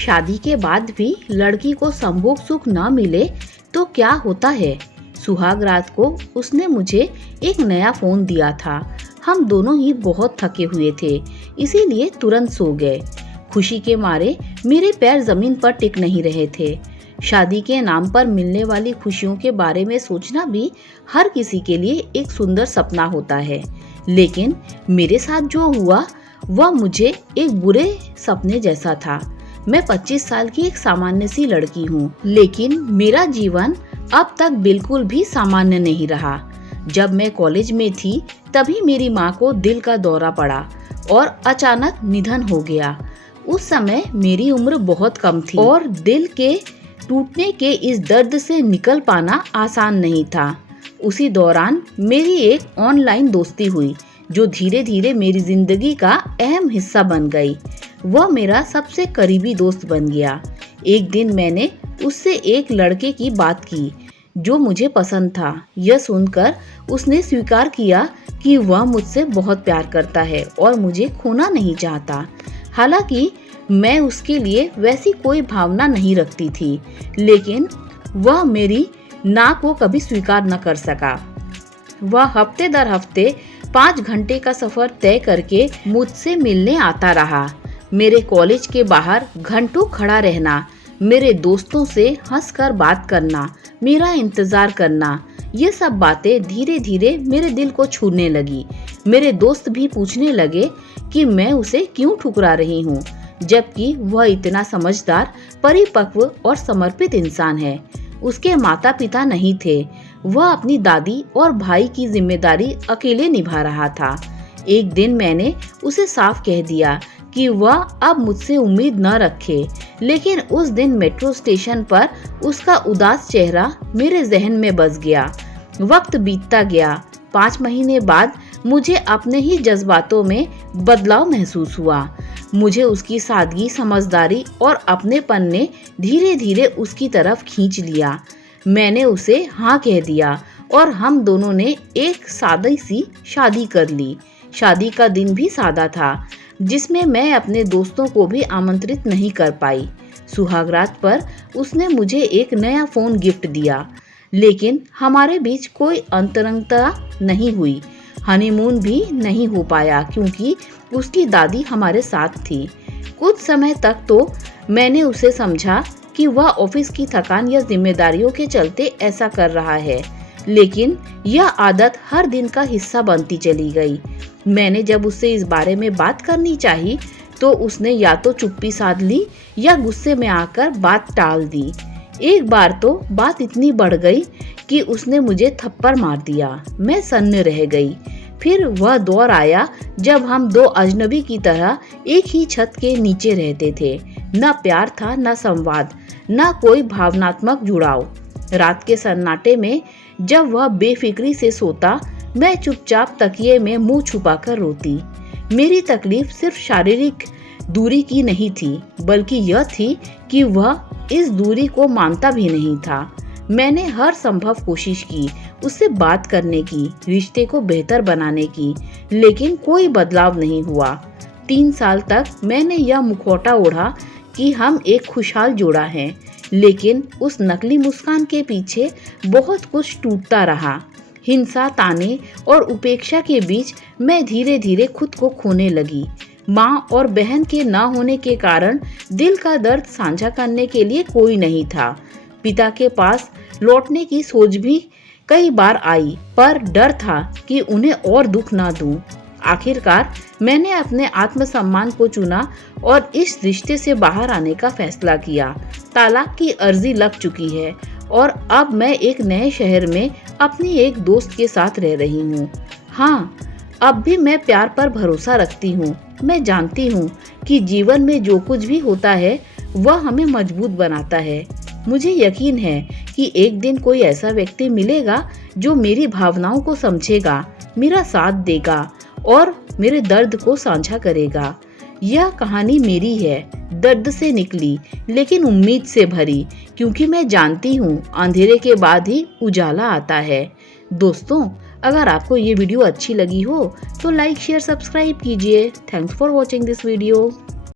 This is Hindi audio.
शादी के बाद भी लड़की को संभोग सुख न मिले तो क्या होता है। सुहाग रात को उसने मुझे एक नया फोन दिया था। हम दोनों ही बहुत थके हुए थे, इसीलिए तुरंत सो गए। खुशी के मारे मेरे पैर जमीन पर टिक नहीं रहे थे। शादी के नाम पर मिलने वाली खुशियों के बारे में सोचना भी हर किसी के लिए एक सुंदर सपना होता है, लेकिन मेरे साथ जो हुआ वह मुझे एक बुरे सपने जैसा था। मैं 25 साल की एक सामान्य सी लड़की हूँ, लेकिन मेरा जीवन अब तक बिल्कुल भी सामान्य नहीं रहा। जब मैं कॉलेज में थी तभी मेरी माँ को दिल का दौरा पड़ा और अचानक निधन हो गया। उस समय मेरी उम्र बहुत कम थी और दिल के टूटने के इस दर्द से निकल पाना आसान नहीं था। उसी दौरान मेरी एक ऑनलाइन दोस्ती हुई जो धीरे धीरे मेरी जिंदगी का अहम हिस्सा बन गई। वह मेरा सबसे करीबी दोस्त बन गया। एक दिन मैंने उससे एक लड़के की बात की जो मुझे पसंद था। यह सुनकर उसने स्वीकार किया कि वह मुझसे बहुत प्यार करता है और मुझे खोना नहीं चाहता। हालांकि मैं उसके लिए वैसी कोई भावना नहीं रखती थी, लेकिन वह मेरी ना को कभी स्वीकार न कर सका। वह हफ्ते दर हफ्ते 5 घंटे का सफर तय करके मुझसे मिलने आता रहा। मेरे कॉलेज के बाहर घंटों खड़ा रहना, मेरे दोस्तों से हंसकर बात करना, मेरा इंतजार करना, ये सब बातें धीरे धीरे मेरे दिल को छूने लगी। मेरे दोस्त भी पूछने लगे कि मैं उसे क्यों ठुकरा रही हूँ, जबकि वह इतना समझदार, परिपक्व और समर्पित इंसान है। उसके माता पिता नहीं थे, वह अपनी दादी और भाई की जिम्मेदारी अकेले निभा रहा था। एक दिन मैंने उसे साफ कह दिया कि वह अब मुझसे उम्मीद न रखे, लेकिन उस दिन मेट्रो स्टेशन पर उसका उदास चेहरा मेरे जहन में बस गया। वक्त बीतता गया। 5 महीने बाद मुझे अपने ही जज्बातों में बदलाव महसूस हुआ। मुझे उसकी सादगी, समझदारी और अपनेपन ने धीरे धीरे उसकी तरफ खींच लिया। मैंने उसे हाँ कह दिया और हम दोनों ने एक सादी सी शादी कर ली। शादी का दिन भी सादा था, जिसमें मैं अपने दोस्तों को भी आमंत्रित नहीं कर पाई। सुहागरात पर उसने मुझे एक नया फोन गिफ्ट दिया, लेकिन हमारे बीच कोई अंतरंगता नहीं हुई। हनीमून भी नहीं हो पाया क्योंकि उसकी दादी हमारे साथ थी। कुछ समय तक तो मैंने उसे समझा कि वह ऑफिस की थकान या जिम्मेदारियों के चलते ऐसा कर रहा है, लेकिन यह आदत हर दिन का हिस्सा बनती चली गई। मैंने जब उससे इस बारे में बात करनी चाही तो उसने या तो चुप्पी साध ली या गुस्से में आकर बात टाल दी। एक बार तो बात इतनी बढ़ गई कि उसने मुझे थप्पड़ मार दिया। मैं सन्न रह गई। फिर वह दौर आया जब हम दो अजनबी की तरह एक ही छत के नीचे रहते थे। न प्यार था, न संवाद, न कोई भावनात्मक जुड़ाव। रात के सन्नाटे में जब वह बेफिक्री से सोता, मैं चुपचाप तकिए में मुंह छुपाकर रोती। मेरी तकलीफ सिर्फ शारीरिक दूरी की नहीं थी, बल्कि यह थी कि वह इस दूरी को मानता भी नहीं था। मैंने हर संभव कोशिश की उससे बात करने की, रिश्ते को बेहतर बनाने की, लेकिन कोई बदलाव नहीं हुआ। 3 साल तक मैंने यह मुखौटा ओढ़ा कि हम एक खुशहाल जोड़ा हैं, लेकिन उस नकली मुस्कान के पीछे बहुत कुछ टूटता रहा। हिंसा, ताने और उपेक्षा के बीच मैं धीरे धीरे खुद को खोने लगी। माँ और बहन के न होने के कारण दिल का दर्द साझा करने के लिए कोई नहीं था। पिता के पास लौटने की सोच भी कई बार आई, पर डर था कि उन्हें और दुख ना दूं। आखिरकार मैंने अपने आत्मसम्मान को चुना और इस रिश्ते से बाहर आने का फैसला किया। तलाक की अर्जी लग चुकी है और अब मैं एक नए शहर में अपनी एक दोस्त के साथ रह रही हूँ। हाँ, अब भी मैं प्यार पर भरोसा रखती हूँ। मैं जानती हूँ कि जीवन में जो कुछ भी होता है वह हमें मजबूत बनाता है। मुझे यकीन है कि एक दिन कोई ऐसा व्यक्ति मिलेगा जो मेरी भावनाओं को समझेगा, मेरा साथ देगा और मेरे दर्द को साझा करेगा। यह कहानी मेरी है, दर्द से निकली लेकिन उम्मीद से भरी, क्योंकि मैं जानती हूँ अंधेरे के बाद ही उजाला आता है। दोस्तों, अगर आपको ये वीडियो अच्छी लगी हो तो लाइक, शेयर, सब्सक्राइब कीजिए। Thanks for watching this video.